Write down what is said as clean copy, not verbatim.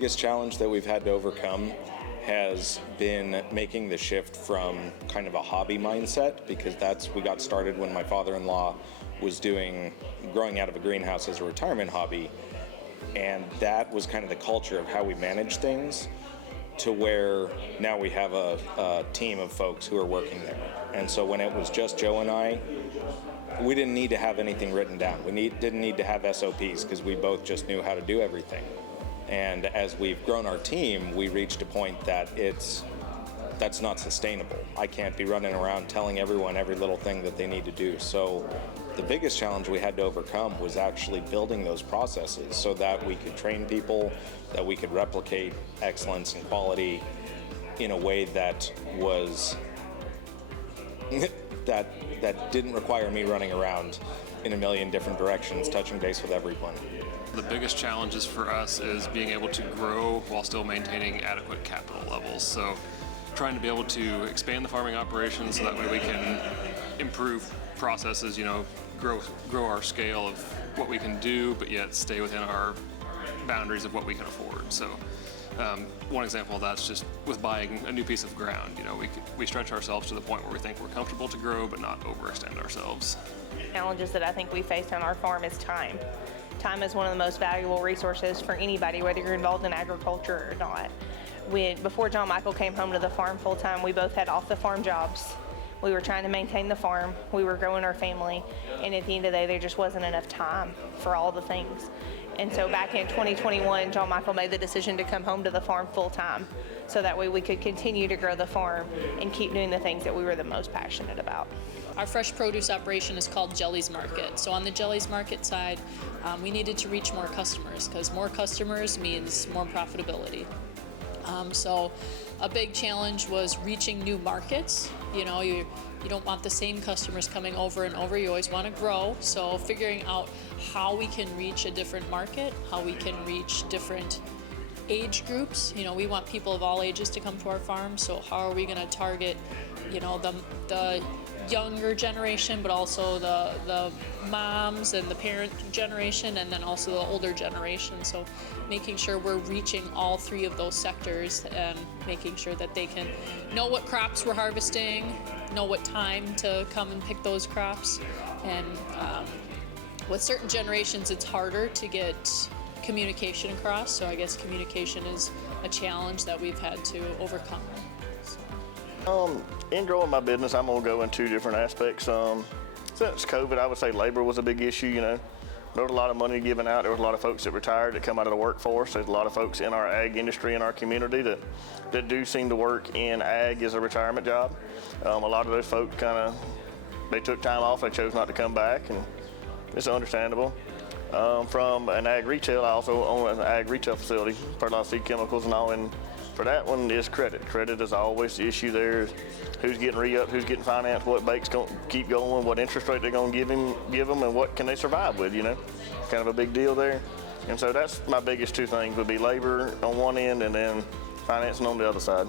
biggest challenge that we've had to overcome has been making the shift from kind of a hobby mindset, because we got started when my father-in-law was growing out of a greenhouse as a retirement hobby, and that was kind of the culture of how we manage things, to where now we have a team of folks who are working there. And so when it was just Joe and I, we didn't need to have anything written down. We didn't need to have SOPs, because we both just knew how to do everything. And as we've grown our team, we reached a point that that's not sustainable. I can't be running around telling everyone every little thing that they need to do. So the biggest challenge we had to overcome was actually building those processes so that we could train people, that we could replicate excellence and quality in a way that was that didn't require me running around in a million different directions, touching base with everyone. The biggest challenges for us is being able to grow while still maintaining adequate capital levels. So trying to be able to expand the farming operations so that way we can improve processes, grow our scale of what we can do, but yet stay within our boundaries of what we can afford. So one example of that's just with buying a new piece of ground. We stretch ourselves to the point where we think we're comfortable to grow, but not overextend ourselves. Challenges that I think we face on our farm is time. Time is one of the most valuable resources for anybody, whether you're involved in agriculture or not. Before John Michael came home to the farm full-time, we both had off-the-farm jobs. We were trying to maintain the farm, we were growing our family, and at the end of the day, there just wasn't enough time for all the things. And so back in 2021, John Michael made the decision to come home to the farm full-time, so that way we could continue to grow the farm and keep doing the things that we were the most passionate about. Our fresh produce operation is called Jellies Market. So on the Jellies Market side, we needed to reach more customers, because more customers means more profitability. So a big challenge was reaching new markets. You don't want the same customers coming over and over. You always want to grow. So figuring out how we can reach a different market, how we can reach different age groups. We want people of all ages to come to our farm. So how are we going to target, the younger generation, but also the moms and the parent generation, and then also the older generation. So making sure we're reaching all three of those sectors and making sure that they can know what crops we're harvesting, know what time to come and pick those crops. And with certain generations, it's harder to get communication across. So I guess communication is a challenge that we've had to overcome. In growing my business, I'm going to go in two different aspects. Since COVID, I would say labor was a big issue. There was a lot of money given out. There was a lot of folks that retired that come out of the workforce. There's a lot of folks in our ag industry in our community that do seem to work in ag as a retirement job. A lot of those folks they took time off. They chose not to come back, and it's understandable. From an ag retail, I also own an ag retail facility, fertilizer, seed chemicals, and all. And for that one is credit. Credit is always the issue there. Who's getting re-up, who's getting financed, what bank's going to keep going, what interest rate they're going to give them, and what can they survive with, Kind of a big deal there. And so that's my biggest two things would be labor on one end and then financing on the other side.